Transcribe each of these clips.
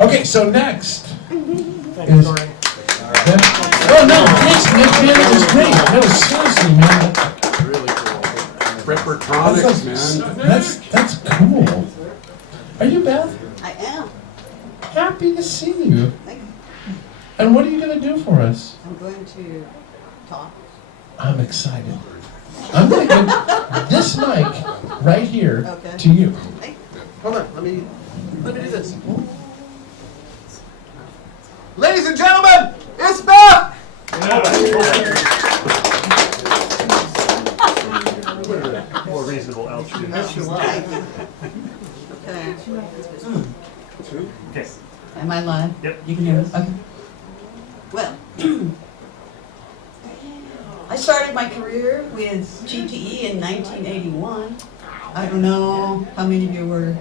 Okay, so next Thanks, is. Dory. Oh no, thanks, Nick, man, that was great. That was seriously, man. Really cool. Preppertronics, man. That's cool. Are you Beth? I am. Happy to see you. Thank you. And what are you gonna do for us? I'm going to talk. I'm excited. I'm gonna give this mic right here Okay. to you. Thank you. Hold on, let me do this. Ladies and gentlemen, it's Beth! More reasonable altitude. Thank you. Okay. Okay. Am I live? Yep. You can hear me? Okay. Well, I started my career with GTE in 1981. I don't know how many of you were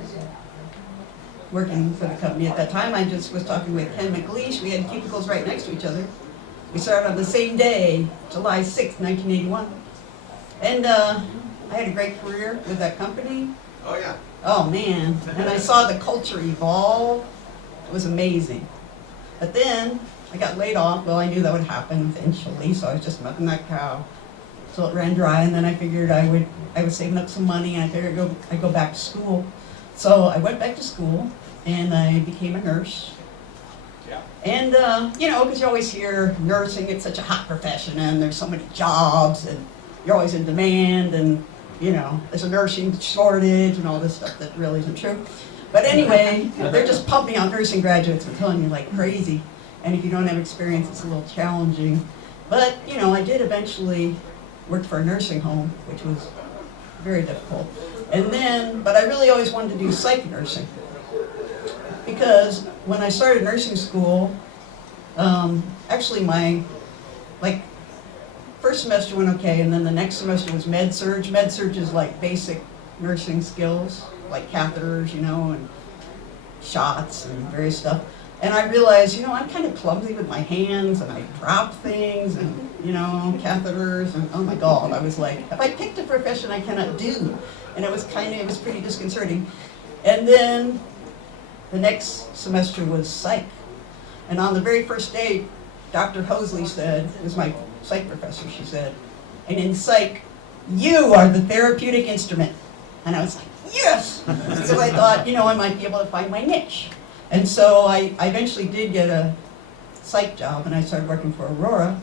working for the company at that time. I just was talking with Ken McLeish. We had cubicles right next to each other. We started on the same day, July 6th, 1981. And I had a great career with that company. Oh, yeah. Oh man, and I saw the culture evolve. It was amazing. But then I got laid off. Well, I knew that would happen eventually, so I was just milking that cow till it ran dry. And then I figured I was saving up some money, and I figured I'd go back to school. So I went back to school, and I became a nurse. Yeah. And you know, because you always hear nursing, it's such a hot profession, and there's so many jobs, and you're always in demand, and you know, there's a nursing shortage and all this stuff that really isn't true. But anyway, they're just pumping out nursing graduates and telling you like crazy. And if you don't have experience, it's a little challenging. But, you know, I did eventually work for a nursing home, which was very difficult. And then, but I really always wanted to do psych nursing. Because when I started nursing school, actually my, like, first semester went okay, and then the next semester was med-surg. Med-surg is like basic nursing skills, like catheters, you know, and shots and various stuff. And I realized, you know, I'm kind of clumsy with my hands, and I drop things, and, you know, catheters, and oh my God, I was like, have I picked a profession I cannot do? And it was pretty disconcerting. And then the next semester was psych. And on the very first day, Dr. Hosley said, it was my psych professor, she said, and in psych, you are the therapeutic instrument. And I was like, yes! So I thought, you know, I might be able to find my niche. And so I eventually did get a psych job, and I started working for Aurora.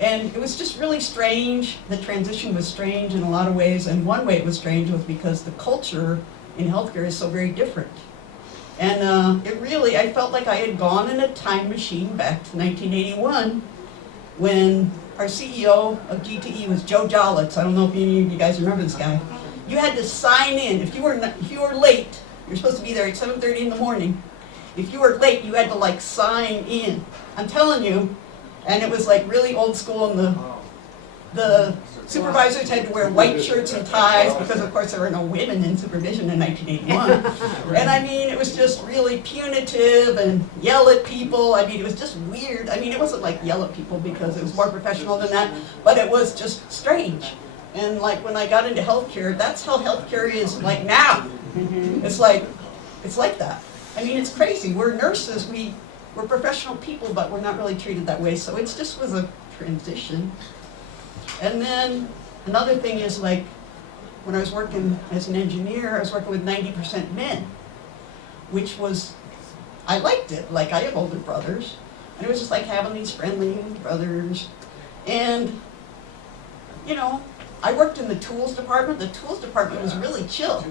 And it was just really strange. The transition was strange in a lot of ways, and one way it was strange was because the culture in healthcare is so very different. And it really, I felt like I had gone in a time machine back to 1981, when our CEO of GTE was Joe Jolitz. I don't know if any of you guys remember this guy. You had to sign in. If you were late, you're supposed to be there at 7:30 in the morning. If you were late, you had to like sign in. I'm telling you, and it was like really old school, and the supervisors had to wear white shirts and ties because of course there were no women in supervision in 1981. And I mean, it was just really punitive and yell at people. I mean, it was just weird. I mean, it wasn't like yell at people because it was more professional than that, but it was just strange. And like when I got into healthcare, that's how healthcare is like now. It's like that. I mean, it's crazy. We're nurses, we're professional people, but we're not really treated that way. So it just was a transition. And then another thing is like, when I was working as an engineer, I was working with 90% men, which was, I liked it. Like, I have older brothers, and it was just like having these friendly brothers. And, you know, I worked in the tools department. The tools department was really chill.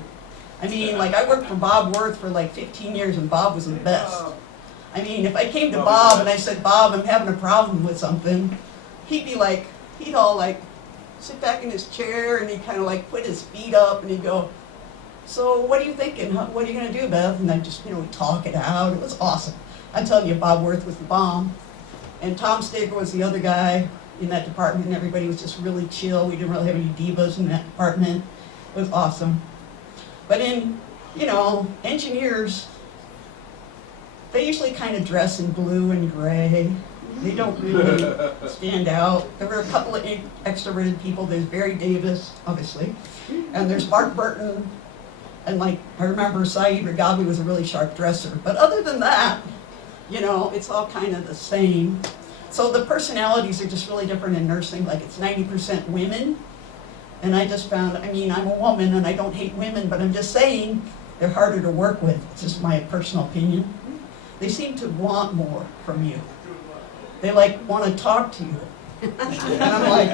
I mean, like, I worked for Bob Worth for like 15 years, and Bob was the best. I mean, if I came to Bob and I said, Bob, I'm having a problem with something, he'd all like sit back in his chair, and he'd kind of like put his feet up, and he'd go, so what are you thinking? What are you going to do, Beth? And I just, you know, we'd talk it out. It was awesome. I'm telling you, Bob Worth was the bomb. And Tom Steger was the other guy in that department, and everybody was just really chill. We didn't really have any divas in that department. It was awesome. But in, you know, engineers, they usually kind of dress in blue and gray. They don't really stand out. There were a couple of extroverted people. There's Barry Davis, obviously, and there's Mark Burton, And like, I remember Saeed Regabi was a really sharp dresser. But other than that, you know, it's all kind of the same. So the personalities are just really different in nursing. Like it's 90% women. And I just found, I mean, I'm a woman and I don't hate women, but I'm just saying they're harder to work with. It's just my personal opinion. They seem to want more from you. They like want to talk to you. And I'm like,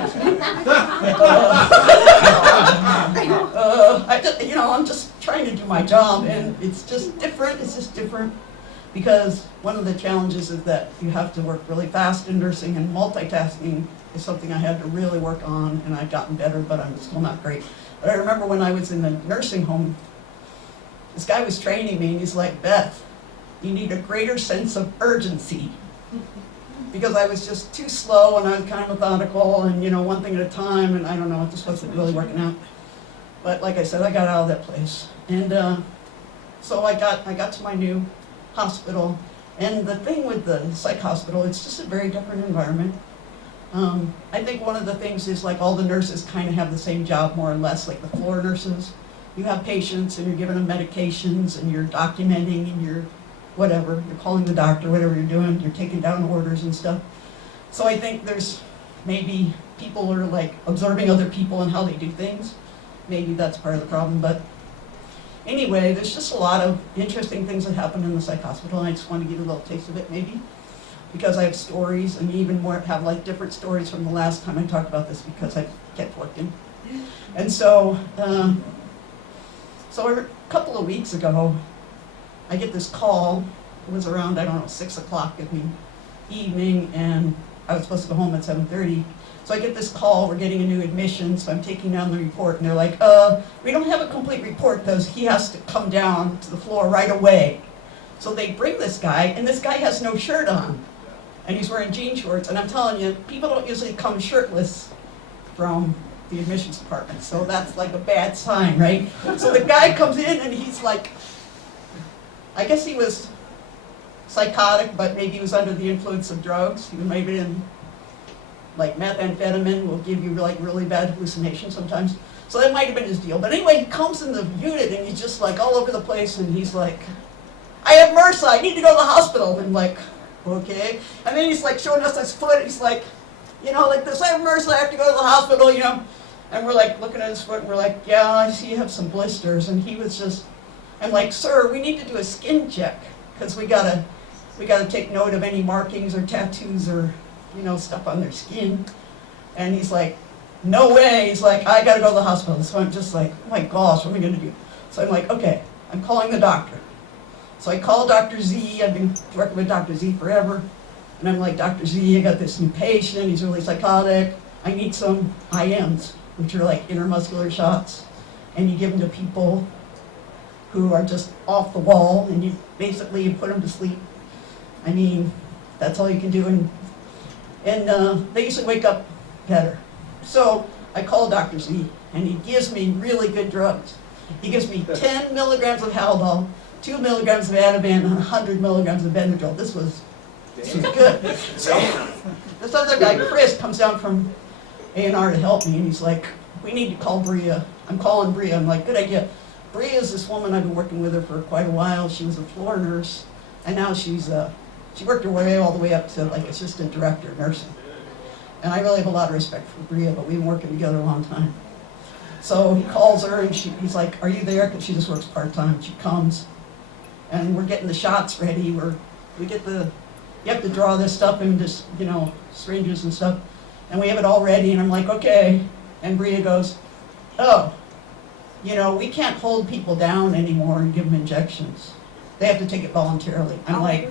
you know, I'm just trying to do my job, and it's just different. It's just different because one of the challenges is that you have to work really fast in nursing, and multitasking is something I had to really work on, and I've gotten better, but I'm still not great. But I remember when I was in the nursing home, this guy was training me, and he's like, Beth, you need a greater sense of urgency. Because I was just too slow and I was kind of methodical and, you know, one thing at a time, and I don't know, it just wasn't really working out. But like I said, I got out of that place. And so I got to my new hospital. And the thing with the psych hospital, it's just a very different environment. I think one of the things is like all the nurses kind of have the same job more or less, like the floor nurses. You have patients and you're giving them medications and you're documenting and you're whatever, you're calling the doctor, whatever you're doing, you're taking down orders and stuff. So I think there's maybe people are like observing other people and how they do things. Maybe that's part of the problem, but anyway, there's just a lot of interesting things that happen in the psych hospital, and I just want to give you a little taste of it maybe, because I have stories, and even more have like different stories from the last time I talked about this because I kept working. And so, a couple of weeks ago, I get this call. It was around, I don't know, 6 o'clock in the evening, and I was supposed to go home at 7:30. So I get this call, we're getting a new admission, so I'm taking down the report, and they're like, we don't have a complete report because he has to come down to the floor right away. So they bring this guy, and this guy has no shirt on, and he's wearing jean shorts, and I'm telling you, people don't usually come shirtless from the admissions department, so that's like a bad sign, right? So the guy comes in, and he's like, I guess he was psychotic, but maybe he was under the influence of drugs. He might have been, like methamphetamine will give you like really bad hallucinations sometimes. So that might have been his deal. But anyway, he comes in the unit and he's just like all over the place, and he's like, I have MRSA, I need to go to the hospital. And I'm like, okay. And then he's like showing us his foot. He's like, you know, like this, I have MRSA, I have to go to the hospital, you know. And we're like looking at his foot and we're like, yeah, I see you have some blisters. And he was just, I'm like, sir, we need to do a skin check because we gotta take note of any markings or tattoos or, you know, stuff on their skin. And he's like, no way. He's like, I gotta go to the hospital. So I'm just like, oh my gosh, what am I gonna do? So I'm like, okay, I'm calling the doctor. So I call Dr. Z. I've been working with Dr. Z forever. And I'm like, Dr. Z, I got this new patient. He's really psychotic. I need some IMs, which are like intramuscular shots. And you give them to people who are just off the wall, and you basically put them to sleep. I mean, that's all you can do, and they usually wake up better. So I call Dr. Z, and he gives me really good drugs. He gives me 10 milligrams of Haldol, 2 milligrams of Ativan, and 100 milligrams of Benadryl. This was good. So this other guy, Chris, comes down from A&R to help me, and he's like, we need to call Bria. I'm calling Bria. I'm like, good idea. Bria is this woman, I've been working with her for quite a while. She was a floor nurse, and now she worked her way all the way up to like assistant director of nursing. And I really have a lot of respect for Bria, but we've been working together a long time. So he calls her, and he's like, are you there? Because she just works part-time. She comes, and we're getting the shots ready. You have to draw this stuff in just, you know, syringes and stuff. And we have it all ready, and I'm like, okay. And Bria goes, oh, you know, we can't hold people down anymore and give them injections. They have to take it voluntarily. I'm like,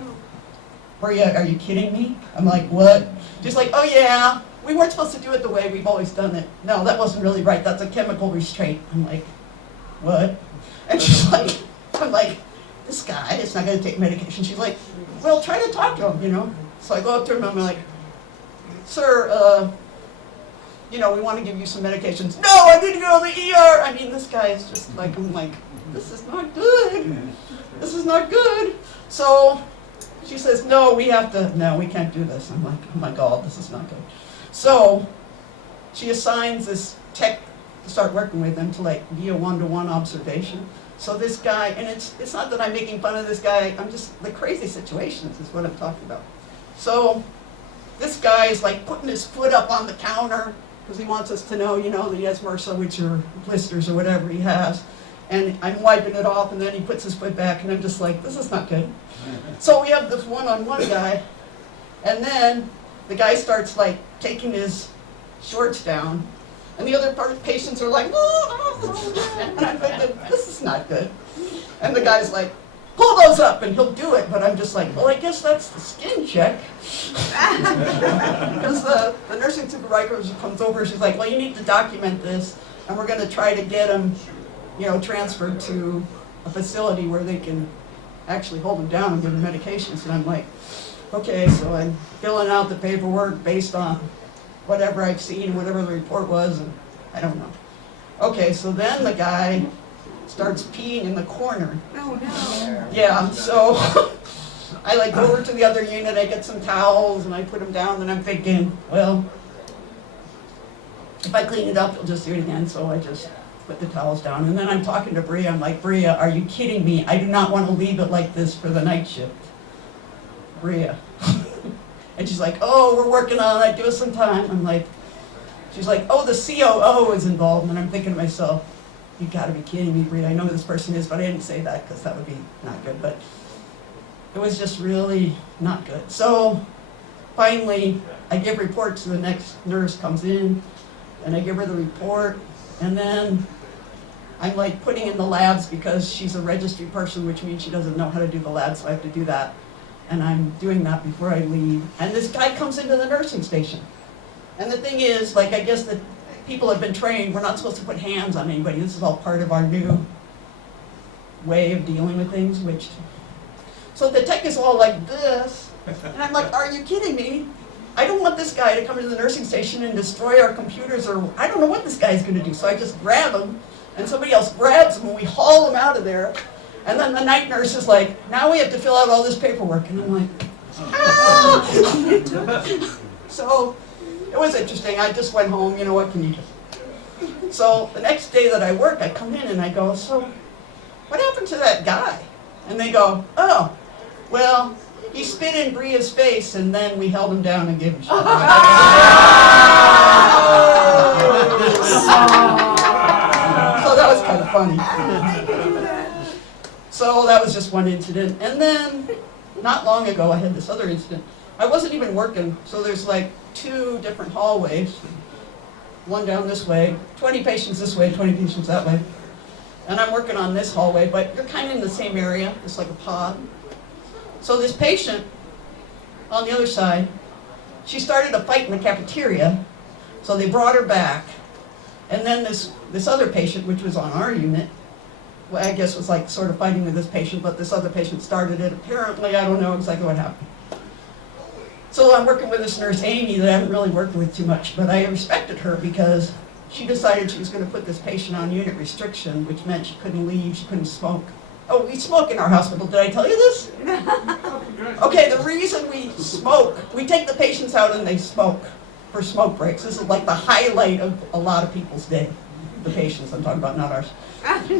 Bria, are you kidding me? I'm like, what? She's like, oh yeah, we weren't supposed to do it the way we've always done it. No, that wasn't really right. That's a chemical restraint. I'm like, what? And she's like, I'm like, this guy is not going to take medication. She's like, well, try to talk to him, you know. So I go up to him and I'm like, sir, you know, we want to give you some medications. No, I need to go to the ER. I mean, this guy is just like, I'm like, this is not good. This is not good. So she says, no, we can't do this. I'm like, oh my God, this is not good. So she assigns this tech to start working with them to like be a one-to-one observation. So this guy, and it's not that I'm making fun of this guy, I'm just, the crazy situations is what I'm talking about. So this guy is like putting his foot up on the counter because he wants us to know, you know, that he has MRSA, which are blisters or whatever he has. And I'm wiping it off, and then he puts his foot back, and I'm just like, this is not good. So we have this one-on-one guy, and then the guy starts like taking his shorts down, and the other patients are like, and I'm thinking, this is not good. And the guy's like, pull those up, and he'll do it, but I'm just like, well, I guess that's the skin check. Because the nursing supervisor comes over, she's like, well, you need to document this, and we're gonna try to get him, you know, transferred to a facility where they can actually hold him down and give him medications. And I'm like, okay, so I'm filling out the paperwork based on whatever I've seen, whatever the report was, and I don't know. Okay, so then the guy starts peeing in the corner. Oh, no. Yeah, so I like go over to the other unit, I get some towels, and I put them down, and I'm thinking, well, if I clean it up, he'll just do it again, so I just put the towels down. And then I'm talking to Bria, I'm like, Bria, are you kidding me? I do not want to leave it like this for the night shift. Bria. And she's like, oh, we're working on it, give us some time. I'm like, she's like, oh, the COO is involved. And I'm thinking to myself, you gotta be kidding me, Bria. I know who this person is, but I didn't say that because that would be not good. But it was just really not good. So finally, I give reports to the next nurse comes in, and I give her the report. And then I'm like putting in the labs because she's a registry person, which means she doesn't know how to do the labs, so I have to do that. And I'm doing that before I leave. And this guy comes into the nursing station. And the thing is, like, I guess that people have been trained, we're not supposed to put hands on anybody. This is all part of our new way of dealing with things, which... So the tech is all like this. And I'm like, are you kidding me? I don't want this guy to come into the nursing station and destroy our computers, or I don't know what this guy's going to do. So I just grab him, and somebody else grabs him, and we haul him out of there. And then the night nurse is like, now we have to fill out all this paperwork. And I'm like, ah! So it was interesting. I just went home, you know, what can you do? So the next day that I work, I come in and I go, so what happened to that guy? And they go, oh, well, he spit in Bria's face, and then we held him down and gave him shit. So that was kind of funny. So that was just one incident. And then, not long ago, I had this other incident. I wasn't even working, so there's like 2 different hallways. One down this way, 20 patients this way, 20 patients that way. And I'm working on this hallway, but you're kind of in the same area. It's like a pod. So this patient on the other side, she started a fight in the cafeteria, so they brought her back. And then this other patient, which was on our unit, well, I guess was like sort of fighting with this patient, but this other patient started it. Apparently, I don't know exactly what happened. So I'm working with this nurse, Amy, that I haven't really worked with too much, but I respected her because she decided she was going to put this patient on unit restriction, which meant she couldn't leave, she couldn't smoke. Oh, we smoke in our hospital. Did I tell you this? Okay, the reason we smoke, we take the patients out and they smoke for smoke breaks. This is like the highlight of a lot of people's day. The patients I'm talking about, not ours.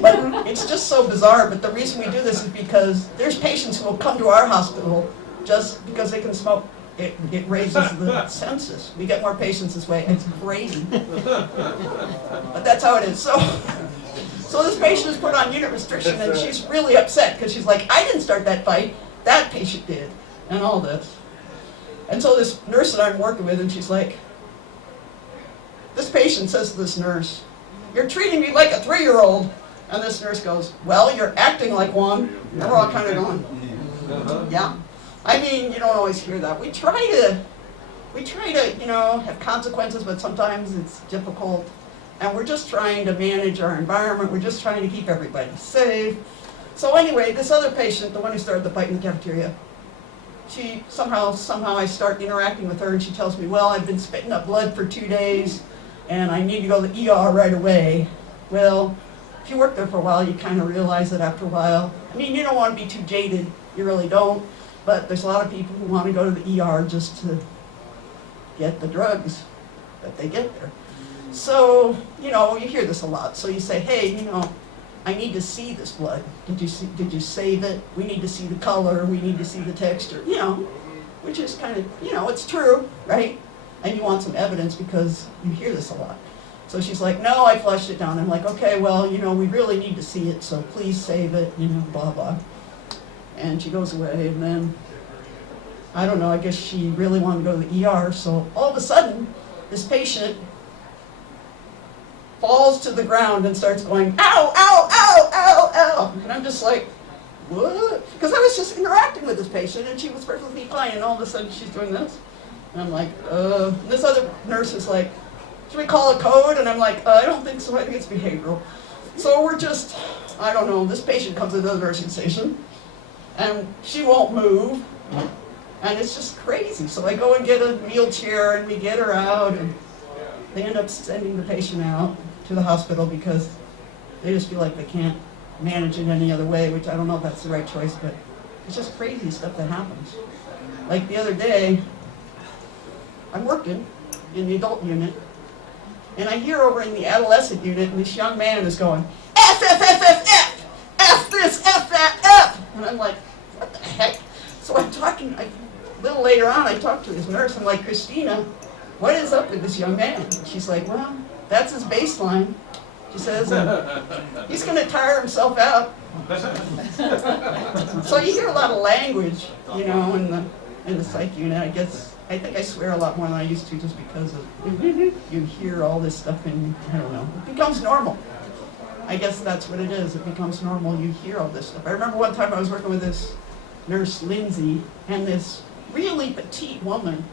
But it's just so bizarre, but the reason we do this is because there's patients who will come to our hospital just because they can smoke. It raises the census. We get more patients this way. It's crazy. But that's how it is. So this patient is put on unit restriction, and she's really upset because she's like, I didn't start that fight, that patient did, and all this. And so this nurse that I'm working with, and she's like, this patient says to this nurse, you're treating me like a 3-year-old. And this nurse goes, well, you're acting like one. And we're all kind of going, yeah. I mean, you don't always hear that. We try to, you know, have consequences, but sometimes it's difficult. And we're just trying to manage our environment. We're just trying to keep everybody safe. So anyway, this other patient, the one who started the fight in the cafeteria, she somehow I start interacting with her, and she tells me, well, I've been spitting up blood for 2 days, and I need to go to the ER right away. Well, if you work there for a while, you kind of realize that after a while. I mean, you don't want to be too jaded. You really don't. But there's a lot of people who want to go to the ER just to get the drugs that they get there. So, you know, you hear this a lot. So you say, hey, you know, I need to see this blood. Did you save it? We need to see the color, we need to see the texture, you know, which is kind of, you know, it's true, right? And you want some evidence because you hear this a lot. So she's like, no, I flushed it down. I'm like, okay, well, you know, we really need to see it, so please save it, you know, blah, blah. And she goes away, and then, I don't know, I guess she really wanted to go to the ER, so all of a sudden, this patient falls to the ground and starts going, ow, ow, ow, ow, ow. And I'm just like, what? Because I was just interacting with this patient, and she was perfectly fine, and all of a sudden she's doing this. And I'm like, this other nurse is like, should we call a code? And I'm like, I don't think so, I think it's behavioral. So we're just, I don't know, this patient comes into the nursing station, and she won't move, and it's just crazy. So I go and get a wheelchair, and we get her out, and they end up sending the patient out to the hospital because they just feel like they can't manage it any other way, which I don't know if that's the right choice, but it's just crazy stuff that happens. Like the other day, I'm working in the adult unit, and I hear over in the adolescent unit, and this young man is going, F, F, F, F, F, F this, F that, F. And I'm like, what the heck? So I'm talking, a little later on, I talked to this nurse, I'm like, Christina, what is up with this young man? And she's like, well, that's his baseline. She says, he's going to tire himself out. So you hear a lot of language, you know, in the psych unit. I think I swear a lot more than I used to just because of, you hear all this stuff and, I don't know, it becomes normal. I guess that's what it is. It becomes normal. You hear all this stuff. I remember one time I was working with this nurse, Lindsay, and this really petite woman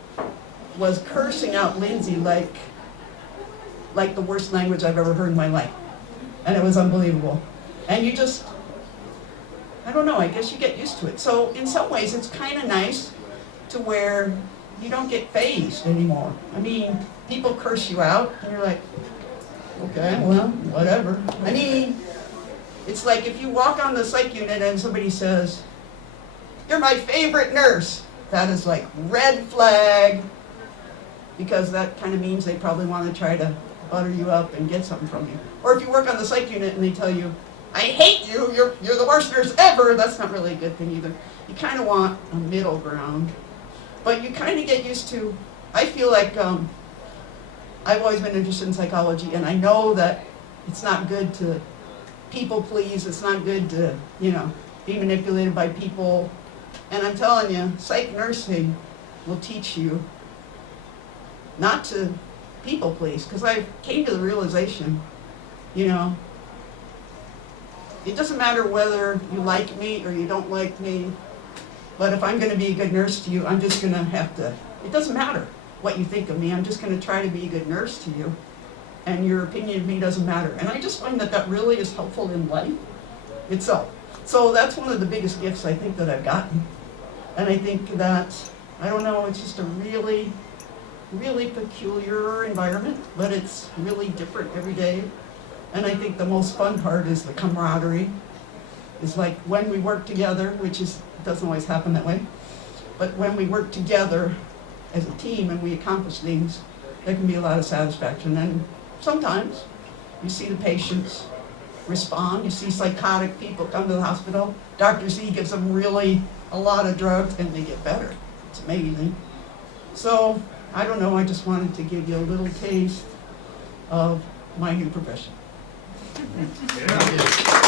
was cursing out Lindsay like the worst language I've ever heard in my life. And it was unbelievable. And you just, I don't know, I guess you get used to it. So in some ways it's kind of nice to where you don't get fazed anymore. I mean, people curse you out and you're like, okay, well, whatever. I mean, it's like if you walk on the psych unit and somebody says, you're my favorite nurse, that is like red flag, because that kind of means they probably want to try to butter you up and get something from you. Or if you work on the psych unit and they tell you, I hate you, you're the worst nurse ever, that's not really a good thing either. You kind of want a middle ground. But you kind of get used to, I feel like I've always been interested in psychology, and I know that it's not good to people please, it's not good to, you know, be manipulated by people. And I'm telling you, psych nursing will teach you not to people please, because I came to the realization, you know, it doesn't matter whether you like me or you don't like me, but if I'm going to be a good nurse to you, I'm just going to have to, it doesn't matter what you think of me, I'm just going to try to be a good nurse to you, and your opinion of me doesn't matter. And I just find that that really is helpful in life itself. So that's one of the biggest gifts I think that I've gotten. And I think that, I don't know, it's just a really, really peculiar environment, but it's really different every day. And I think the most fun part is the camaraderie. It's like when we work together, which is, doesn't always happen that way, but when we work together as a team and we accomplish things, there can be a lot of satisfaction. And sometimes you see the patients respond. You see psychotic people come to the hospital. Dr. Z gives them really a lot of drugs and they get better. It's amazing. So, I don't know, I just wanted to give you a little taste of my new profession. Yeah.